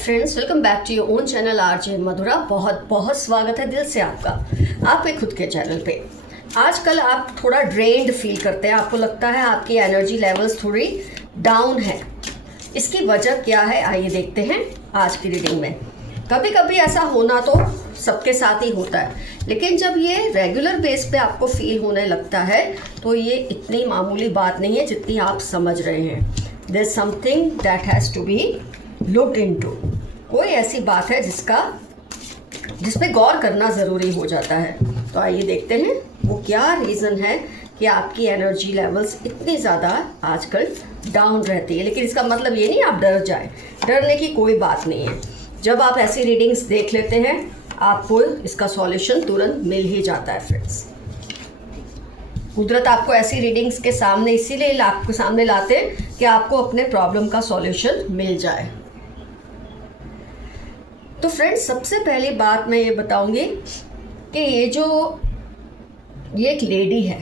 Friends, welcome back to your own channel RJ Madhura. बहुत बहुत स्वागत है दिल से आपका आपके खुद के चैनल पे। आजकल आप थोड़ा ड्रेन्ड फील करते हैं, आपको लगता है आपकी एनर्जी लेवल्स थोड़ी डाउन है। इसकी वजह क्या है आइए देखते हैं आज की रीडिंग में। कभी कभी ऐसा होना तो सबके साथ ही होता है, लेकिन जब ये रेगुलर बेस पे आपको फील होने लगता है तो ये इतनी मामूली बात नहीं है जितनी आप समझ रहे हैं। There is something that has to be looked into. कोई ऐसी बात है जिस पे गौर करना ज़रूरी हो जाता है। तो आइए देखते हैं वो क्या रीज़न है कि आपकी एनर्जी लेवल्स इतनी ज़्यादा आजकल डाउन रहती है। लेकिन इसका मतलब ये नहीं आप डर जाए, डरने की कोई बात नहीं है। जब आप ऐसी रीडिंग्स देख लेते हैं आपको इसका सॉल्यूशन तुरंत मिल ही जाता है। फ्रेंड्स, कुदरत आपको ऐसी रीडिंग्स के सामने इसीलिए आपके सामने लाते हैं कि आपको अपने प्रॉब्लम का सॉल्यूशन मिल जाए। तो फ्रेंड्स, सबसे पहली बात मैं ये बताऊंगी कि ये एक लेडी है,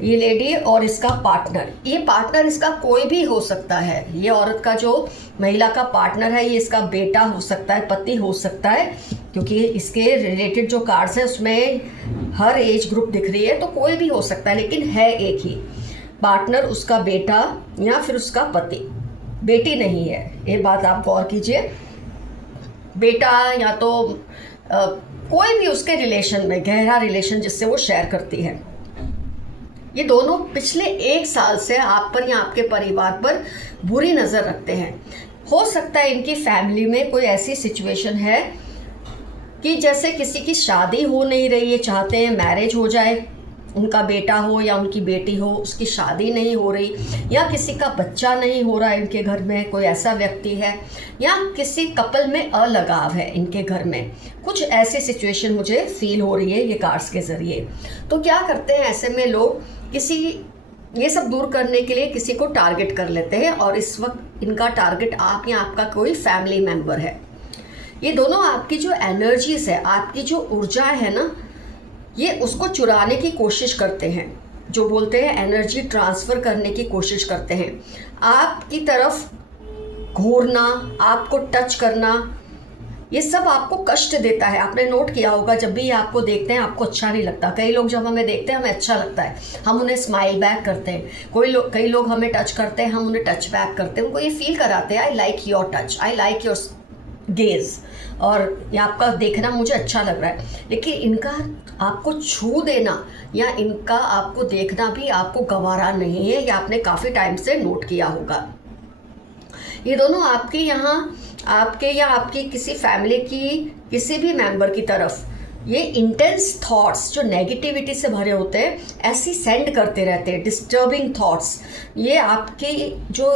ये लेडी और इसका पार्टनर, ये पार्टनर इसका कोई भी हो सकता है। ये औरत का जो महिला का पार्टनर है ये इसका बेटा हो सकता है, पति हो सकता है, क्योंकि इसके रिलेटेड जो कार्ड्स हैं उसमें हर एज ग्रुप दिख रही है, तो कोई भी हो सकता है। लेकिन है एक ही पार्टनर, उसका बेटा या फिर उसका पति। बेटी नहीं है, ये बात आप गौर कीजिए। बेटा या तो कोई भी उसके रिलेशन में गहरा रिलेशन जिससे वो शेयर करती है। ये दोनों पिछले 1 साल से आप पर या आपके परिवार पर बुरी नज़र रखते हैं। हो सकता है इनकी फैमिली में कोई ऐसी सिचुएशन है कि जैसे किसी की शादी हो नहीं रही है, चाहते हैं मैरिज हो जाए, उनका बेटा हो या उनकी बेटी हो, उसकी शादी नहीं हो रही, या किसी का बच्चा नहीं हो रहा है इनके घर में, कोई ऐसा व्यक्ति है, या किसी कपल में अलगाव है इनके घर में। कुछ ऐसी सिचुएशन मुझे फील हो रही है ये कार्ड्स के ज़रिए। तो क्या करते हैं ऐसे में लोग ये सब दूर करने के लिए किसी को टारगेट कर लेते हैं, और इस वक्त इनका टारगेट आप या आपका कोई फैमिली मेम्बर है। ये दोनों आपकी जो एनर्जीज है, आपकी जो ऊर्जा है ना, ये उसको चुराने की कोशिश करते हैं। जो बोलते हैं एनर्जी ट्रांसफ़र करने की कोशिश करते हैं, आपकी तरफ घूरना, आपको टच करना, ये सब आपको कष्ट देता है। आपने नोट किया होगा जब भी आपको देखते हैं आपको अच्छा नहीं लगता। कई लोग जब हमें देखते हैं हमें अच्छा लगता है, हम उन्हें स्माइल बैक करते हैं। कई लोग हमें टच करते हैं, हम उन्हें टच बैक करते हैं, उनको ये फील कराते हैं I like your touch, I like your gauge, और ये आपका देखना मुझे अच्छा लग रहा है। लेकिन इनका आपको छू देना या इनका आपको देखना भी आपको गवारा नहीं है, ये आपने काफ़ी टाइम से नोट किया होगा। ये दोनों आपके यहाँ आपके या आपकी किसी फैमिली की किसी भी मेंबर की तरफ ये इंटेंस थॉट्स जो नेगेटिविटी से भरे होते हैं ऐसी सेंड करते रहते हैं, डिस्टर्बिंग थॉट्स। ये आपकी जो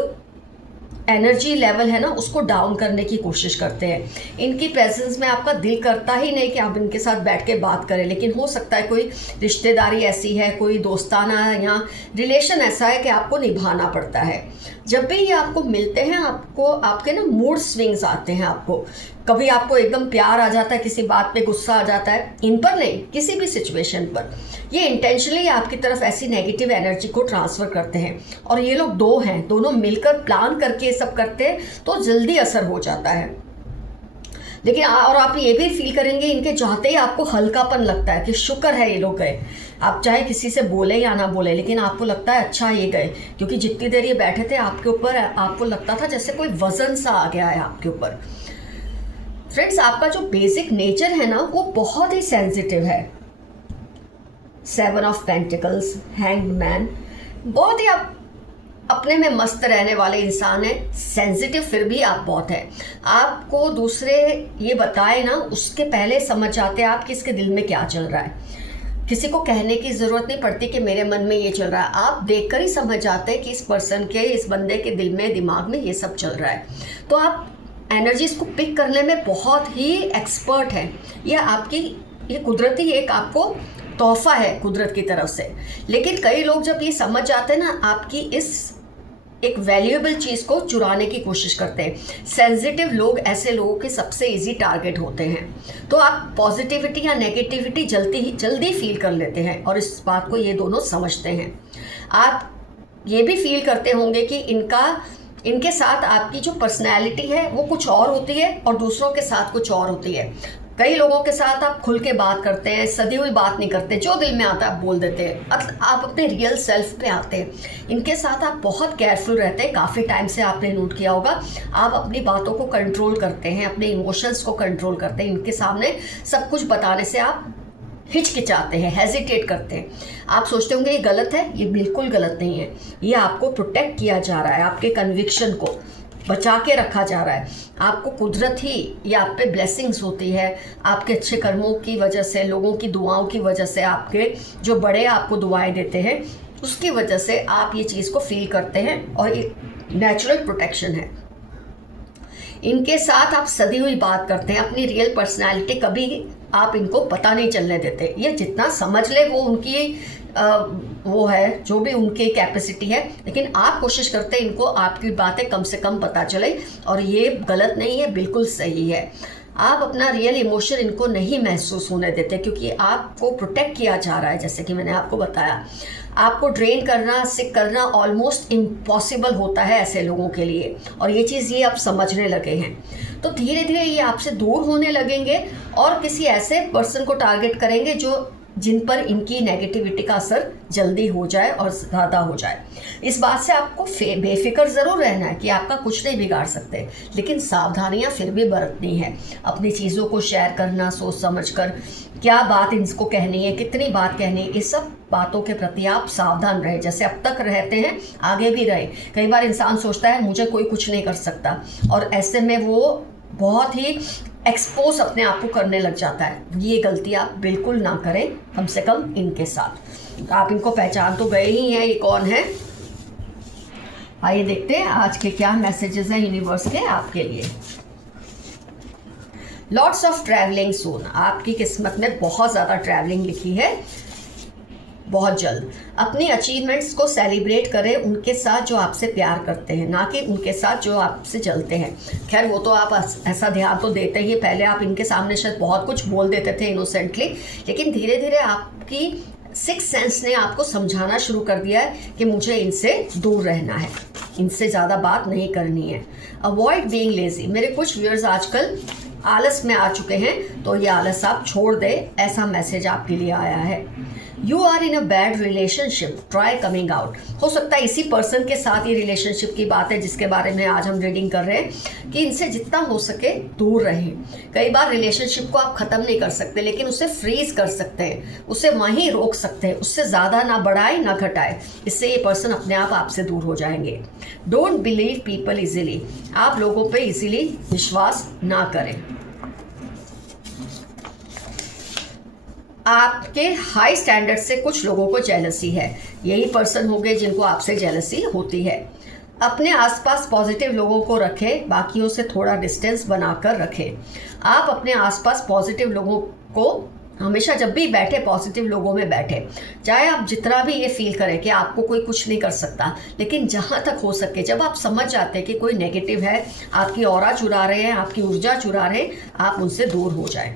एनर्जी लेवल है ना उसको डाउन करने की कोशिश करते हैं। इनकी प्रेजेंस में आपका दिल करता ही नहीं कि आप इनके साथ बैठ के बात करें, लेकिन हो सकता है कोई रिश्तेदारी ऐसी है, कोई दोस्ताना या रिलेशन ऐसा है कि आपको निभाना पड़ता है। जब भी ये आपको मिलते हैं आपको आपके ना मूड स्विंग्स आते हैं। आपको कभी आपको एकदम प्यार आ जाता है, किसी बात पे गुस्सा आ जाता है, इन पर नहीं किसी भी सिचुएशन पर। ये इंटेंशनली आपकी तरफ ऐसी नेगेटिव एनर्जी को ट्रांसफ़र करते हैं, और ये लोग दो हैं, दोनों मिलकर प्लान करके ये सब करते हैं तो जल्दी असर हो जाता है। लेकिन और आप ये भी फील करेंगे इनके चाहते ही आपको हल्कापन लगता है कि शुक्र है ये लोग गए। आप चाहे किसी से बोले या ना बोले, लेकिन आपको लगता है अच्छा ये गए, क्योंकि जितनी देर ये बैठे थे आपके ऊपर आपको लगता था जैसे कोई वजन सा आ गया है आपके ऊपर। फ्रेंड्स, आपका जो बेसिक नेचर है ना वो बहुत ही सेंसिटिव है। 7 ऑफ पेंटिकल्स, हैंग्ड मैन, बहुत ही आप अपने में मस्त रहने वाले इंसान है, सेंसिटिव फिर भी आप बहुत है। आपको दूसरे ये बताए ना उसके पहले समझ जाते हैं आप कि इसके दिल में क्या चल रहा है। किसी को कहने की ज़रूरत नहीं पड़ती कि मेरे मन में ये चल रहा है, आप देखकर ही समझ जाते हैं कि इस पर्सन के, इस बंदे के दिल में, दिमाग में ये सब चल रहा है। तो आप एनर्जीज को पिक करने में बहुत ही एक्सपर्ट हैं। ये कुदरती एक आपको तोहफा है कुदरत की तरफ से। लेकिन कई लोग जब ये समझ जाते हैं ना आपकी इस एक वैल्यूएबल चीज़ को चुराने की कोशिश करते हैं। सेंसिटिव लोग ऐसे लोगों के सबसे इजी टारगेट होते हैं। तो आप पॉजिटिविटी या नेगेटिविटी जल्दी फील कर लेते हैं, और इस बात को ये दोनों समझते हैं। आप ये भी फील करते होंगे कि इनका इनके साथ आपकी जो पर्सनैलिटी है वो कुछ और होती है और दूसरों के साथ कुछ और होती है। कई लोगों के साथ आप खुल के बात करते हैं, सदी हुई बात नहीं करते, जो दिल में आता है आप बोल देते हैं, आप अपने रियल सेल्फ पे आते हैं। इनके साथ आप बहुत केयरफुल रहते हैं। काफ़ी टाइम से आपने नोट किया होगा, आप अपनी बातों को कंट्रोल करते हैं, अपने इमोशंस को कंट्रोल करते हैं। इनके सामने सब कुछ बताने से आप हिचकिचाते हैं, हेजिटेट करते हैं। आप सोचते होंगे ये गलत है, ये बिल्कुल गलत नहीं है। ये आपको प्रोटेक्ट किया जा रहा है, आपके कन्विक्शन को बचा के रखा जा रहा है। आपको कुदरत ही ये आप पे ब्लेसिंग्स होती है, आपके अच्छे कर्मों की वजह से, लोगों की दुआओं की वजह से, आपके जो बड़े आपको दुआएं देते हैं उसकी वजह से आप ये चीज़ को फील करते हैं और ये नेचुरल प्रोटेक्शन है। इनके साथ आप सदी हुई बात करते हैं, अपनी रियल पर्सनैलिटी कभी आप इनको पता नहीं चलने देते। ये जितना समझ ले वो उनकी वो है, जो भी उनकी कैपेसिटी है, लेकिन आप कोशिश करते हैं इनको आपकी बातें कम से कम पता चले। और ये गलत नहीं है, बिल्कुल सही है। आप अपना रियल इमोशन इनको नहीं महसूस होने देते क्योंकि आपको प्रोटेक्ट किया जा रहा है। जैसे कि मैंने आपको बताया, आपको ड्रेन करना, सिक करना ऑलमोस्ट इम्पॉसिबल होता है ऐसे लोगों के लिए, और ये चीज़ ये आप समझने लगे हैं। तो धीरे धीरे ये आपसे दूर होने लगेंगे और किसी ऐसे पर्सन को टारगेट करेंगे जिन पर इनकी नेगेटिविटी का असर जल्दी हो जाए और ज़्यादा हो जाए। इस बात से आपको बेफिक्र ज़रूर रहना है कि आपका कुछ नहीं बिगाड़ सकते, लेकिन सावधानियां फिर भी बरतनी है। अपनी चीज़ों को शेयर करना सोच समझ कर, क्या बात इनको कहनी है, कितनी बात कहनी है, इस सब बातों के प्रति आप सावधान रहे। जैसे अब तक रहते हैं आगे भी रहे। कई बार इंसान सोचता है मुझे कोई कुछ नहीं कर सकता, और ऐसे में वो बहुत ही एक्सपोज अपने आप को करने लग जाता है। ये गलती आप बिल्कुल ना करें, कम से कम इनके साथ। आप इनको पहचान तो गए ही हैं, ये कौन है। आइए देखते हैं आज के क्या मैसेजेस हैं यूनिवर्स के आपके लिए। लॉट्स ऑफ ट्रैवलिंग सून, आपकी किस्मत में बहुत ज़्यादा ट्रैवलिंग लिखी है बहुत जल्द। अपनी अचीवमेंट्स को सेलिब्रेट करें उनके साथ जो आपसे प्यार करते हैं, ना कि उनके साथ जो आपसे जलते हैं। खैर वो तो आप ऐसा ध्यान तो देते ही। पहले आप इनके सामने शायद बहुत कुछ बोल देते थे इनोसेंटली, लेकिन धीरे धीरे आपकी सिक्स सेंस ने आपको समझाना शुरू कर दिया है कि मुझे इनसे दूर रहना है, इनसे ज़्यादा बात नहीं करनी है। अवॉइड बीइंग लेजी, मेरे कुछ व्यूअर्स आजकल आलस में आ चुके हैं, तो ये आलस आप छोड़ दें, ऐसा मैसेज आपके लिए आया है। You are in a bad relationship, try coming out. हो सकता है इसी पर्सन के साथ ये रिलेशनशिप की बात है जिसके बारे में आज हम रीडिंग कर रहे हैं कि इनसे जितना हो सके दूर रहें। कई बार रिलेशनशिप को आप ख़त्म नहीं कर सकते, लेकिन उसे फ्रीज कर सकते हैं, उसे वहीं रोक सकते हैं, उससे ज़्यादा ना बढ़ाए ना घटाए। इससे ये पर्सन अपने आप आपसे दूर हो जाएंगे। डोंट बिलीव पीपल इजीली, आप लोगों पे इजीली विश्वास ना करें। आपके हाई स्टैंडर्ड से कुछ लोगों को जेलसी है, यही पर्सन होंगे जिनको आपसे जेलसी होती है। अपने आसपास पॉजिटिव लोगों को रखें, बाकियों से थोड़ा डिस्टेंस बनाकर रखें। आप अपने आसपास पॉजिटिव लोगों को हमेशा, जब भी बैठे पॉजिटिव लोगों में बैठे, चाहे आप जितना भी ये फील करें कि आपको कोई कुछ नहीं कर सकता, लेकिन जहाँ तक हो सके जब आप समझ जाते हैं कि कोई नेगेटिव है, आपकी ऑरा चुरा रहे हैं, आपकी ऊर्जा चुरा रहे हैं, आप उनसे दूर हो जाएं।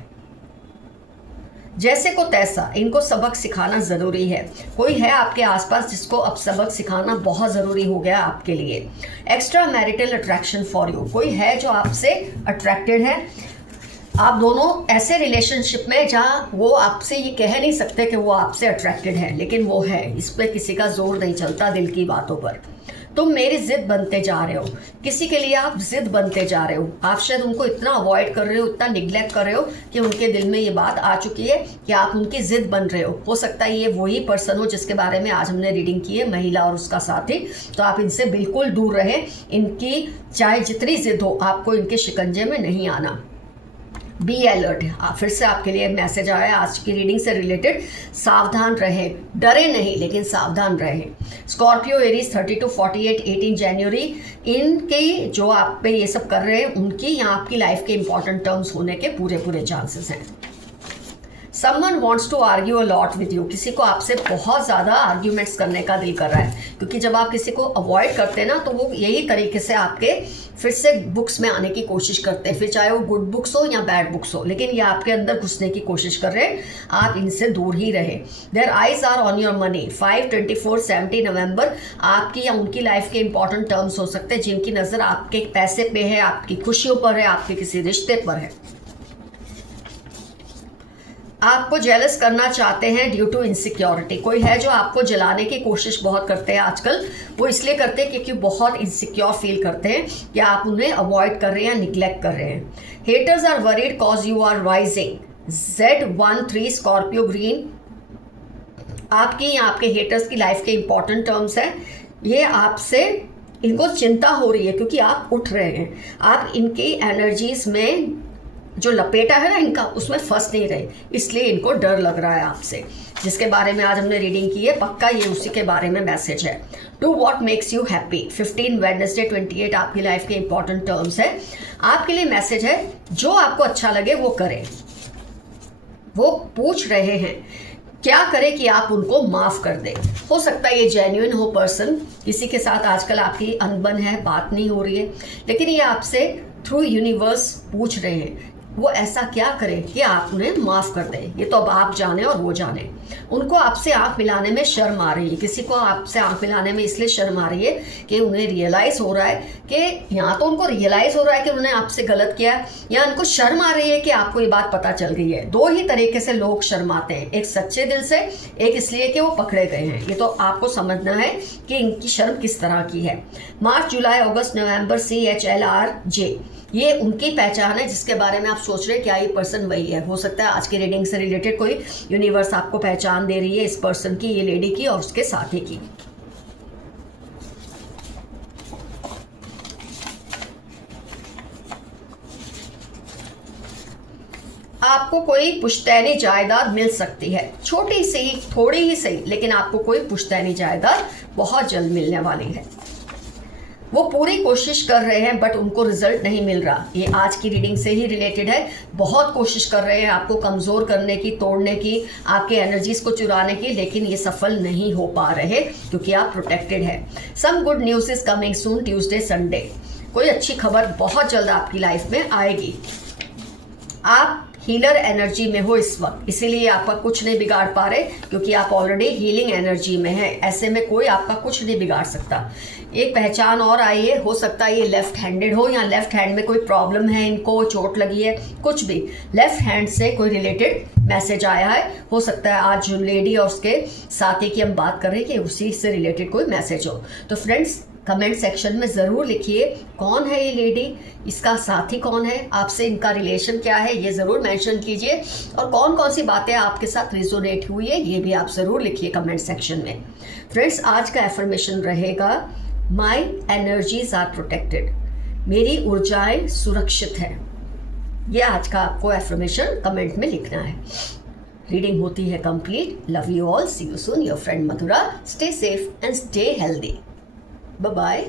जैसे को तैसा, इनको सबक सिखाना ज़रूरी है। कोई है आपके आसपास जिसको अब सबक सिखाना बहुत ज़रूरी हो गया आपके लिए। Extra marital attraction for you, कोई है जो आपसे अट्रैक्टेड है। आप दोनों ऐसे रिलेशनशिप में जहाँ वो आपसे ये कह नहीं सकते कि वो आपसे अट्रैक्टेड है, लेकिन वो है। इस पर किसी का जोर नहीं चलता दिल की बातों पर। तुम मेरी जिद बनते जा रहे हो, किसी के लिए आप जिद बनते जा रहे हो। आप शायद उनको इतना अवॉइड कर रहे हो, इतना निग्लेक्ट कर रहे हो कि उनके दिल में ये बात आ चुकी है कि आप उनकी जिद बन रहे हो सकता है ये वही पर्सन हो जिसके बारे में आज हमने रीडिंग की है, महिला और उसका साथी। तो आप इनसे बिल्कुल दूर रहें। इनकी चाहे जितनी जिद हो, आपको इनके शिकंजे में नहीं आना। बी अलर्ट, फिर से आपके लिए मैसेज आया आज की रीडिंग से रिलेटेड। सावधान रहें, डरे नहीं लेकिन सावधान रहें। स्कॉर्पियो, एरीज 30 to 48, 18 जनवरी, इनके जो आप पे ये सब कर रहे हैं उनकी यहाँ आपकी लाइफ के इंपॉर्टेंट टर्म्स होने के पूरे चांसेस हैं। Someone wants to argue a lot with you, किसी को आपसे बहुत ज़्यादा आर्ग्यूमेंट्स करने का दिल कर रहा है, क्योंकि जब आप किसी को अवॉइड करते हैं ना तो वो यही तरीके से आपके फिर से बुक्स में आने की कोशिश करते हैं, फिर चाहे वो गुड बुक्स हो या बैड बुक्स हो, लेकिन ये आपके अंदर घुसने की कोशिश कर रहे हैं, आप इनसे दूर ही रहे। Their eyes are on your money. 5, 24, 70 नवंबर आपकी या उनकी लाइफ के इंपॉर्टेंट टर्म्स हो सकते हैं जिनकी नज़र आपके पैसे पे है, आपकी खुशियों पर है, आपके किसी रिश्ते पर है। आपको जेलस करना चाहते हैं ड्यू टू इनसिक्योरिटी। कोई है जो आपको जलाने की कोशिश बहुत करते हैं आजकल, वो इसलिए करते हैं क्योंकि बहुत इनसिक्योर फील करते हैं कि आप उन्हें अवॉइड कर रहे हैं या निग्लेक्ट कर रहे हैं। Haters are worried cause you are rising. Z13 Scorpio green आपकी या आपके हेटर्स की लाइफ के इंपॉर्टेंट टर्म्स है। ये आपसे इनको चिंता हो रही है क्योंकि आप उठ रहे हैं, आप इनकी एनर्जीज में जो लपेटा है ना इनका, उसमें फंस नहीं रहे, इसलिए इनको डर लग रहा है आपसे। जिसके बारे में आज हमने रीडिंग की है, पक्का ये उसी के बारे में मैसेज है। Do what makes you happy. 15 Wednesday 28 आपकी लाइफ के इंपॉर्टेंट टर्म्स है। आपके लिए मैसेज है, जो आपको अच्छा लगे वो करें। वो पूछ रहे हैं क्या करें कि आप उनको माफ़ कर दें। हो सकता है ये जेन्युइन हो पर्सन, किसी के साथ आजकल आपकी अनबन है, बात नहीं हो रही है, लेकिन ये आपसे थ्रू यूनिवर्स पूछ रहे हैं वो ऐसा क्या करें कि आप उन्हें माफ़ कर दें। ये तो अब आप जाने और वो जाने। उनको आपसे आंख मिलाने में शर्म आ रही है, किसी को आपसे आंख मिलाने में इसलिए शर्म आ रही है कि उन्हें रियलाइज़ हो रहा है कि या तो उनको रियलाइज़ हो रहा है कि उन्होंने आपसे गलत किया है, या उनको शर्म आ रही है कि आपको ये बात पता चल गई है। दो ही तरीके से लोग शर्माते हैं, एक सच्चे दिल से, एक इसलिए कि वो पकड़े गए हैं। ये तो आपको समझना है कि इनकी शर्म किस तरह की है। मार्च, जुलाई, अगस्त, नवंबर, CHLRJ ये उनकी पहचान है जिसके बारे में आप सोच रहे हैं क्या ये पर्सन वही है। हो सकता है आज की रीडिंग से रिलेटेड कोई यूनिवर्स आपको पहचान दे रही है इस पर्सन की, ये लेडी की और उसके साथी की। आपको कोई पुश्तैनी जायदाद मिल सकती है, छोटी सी, थोड़ी ही सही, लेकिन आपको कोई पुश्तैनी जायदाद बहुत जल्द मिलने वाली है। वो पूरी कोशिश कर रहे हैं बट उनको रिजल्ट नहीं मिल रहा। ये आज की रीडिंग से ही रिलेटेड है। बहुत कोशिश कर रहे हैं आपको कमज़ोर करने की, तोड़ने की, आपके एनर्जीज को चुराने की, लेकिन ये सफल नहीं हो पा रहे क्योंकि आप प्रोटेक्टेड है। Some good news is coming soon, Tuesday, Sunday. कोई अच्छी खबर बहुत जल्द आपकी लाइफ में आएगी। आप हीलर एनर्जी में हो इस वक्त, इसीलिए आपका कुछ नहीं बिगाड़ पा रहे क्योंकि आप ऑलरेडी हीलिंग एनर्जी में हैं। ऐसे में कोई आपका कुछ नहीं बिगाड़ सकता। एक पहचान और आई है, हो सकता है ये लेफ्ट हैंडेड हो या लेफ्ट हैंड में कोई प्रॉब्लम है, इनको चोट लगी है, कुछ भी लेफ्ट हैंड से कोई रिलेटेड मैसेज आया है। हो सकता है आज जो लेडी और उसके साथी की हम बात कर रहे हैं कि उसी से रिलेटेड कोई मैसेज हो। तो फ्रेंड्स कमेंट सेक्शन में ज़रूर लिखिए कौन है ये लेडी, इसका साथी कौन है, आपसे इनका रिलेशन क्या है, ये ज़रूर मेंशन कीजिए। और कौन कौन सी बातें आपके साथ रिजोनेट हुई है ये भी आप ज़रूर लिखिए कमेंट सेक्शन में। फ्रेंड्स आज का एफर्मेशन रहेगा, माई एनर्जीज आर प्रोटेक्टेड। मेरी ऊर्जाएं सुरक्षित है। ये आज का आपको एफर्मेशन कमेंट में लिखना है। रीडिंग होती है complete. Love you all, see you soon, your friend Madhura. Stay safe and stay healthy. Bye-bye.